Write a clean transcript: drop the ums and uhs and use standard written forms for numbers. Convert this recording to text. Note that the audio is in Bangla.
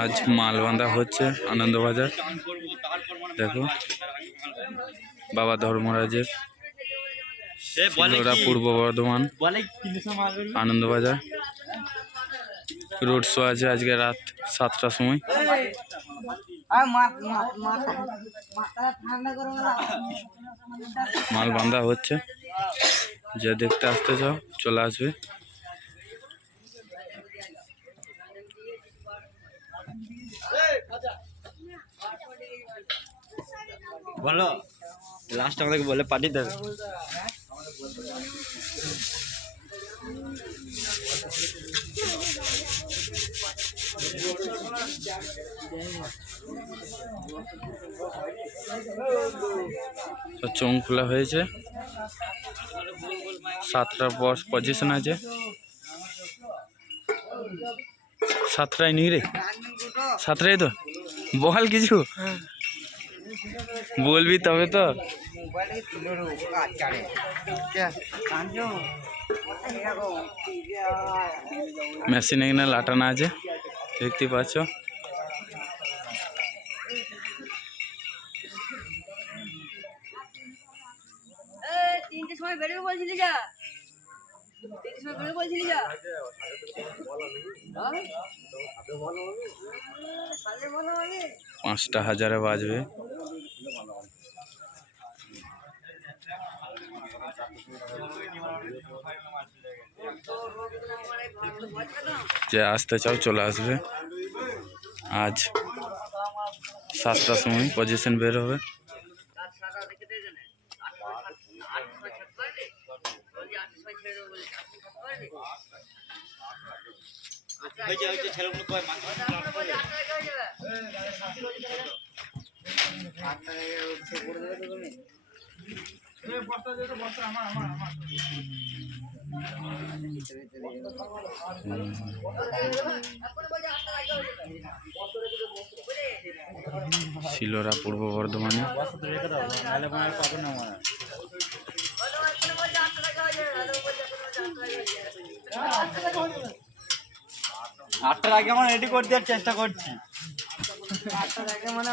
আজ মাল বাঁধা হচ্ছে আনন্দবাজার। দেখো বাবা ধর্মরাজের শিলচর পূর্ব বর্ধমান আনন্দবাজার। রোড শো আছে আজকে রাত 7টার সময়। মাল বাঁধা হচ্ছে, যে দেখতে আসতে চাও চলে আসবে। বলো লাস্ট আমাদেরকে বলে পাঠিয়ে দেবে। চোঙ খোলা হয়েছে, 7টার পজিশন আছে। 7টায় নি রে, 7টায় তো বল কিছু বলবি তবে তো। মেশিন এখানে লাটানো আছে দেখতে পাচ্ছ। তিনটের সময় বেরোবে বলছিলি যা, 5টা হাজারে বাজবে। যে আসতে চাও চলে আসবে। আজ 7টার সময় পজিশন বের হবে। শিলচর পূর্ব বর্ধমানে আটটার আগে আমরা রেডি করে দেওয়ার চেষ্টা করছি। 8টার আগে মানে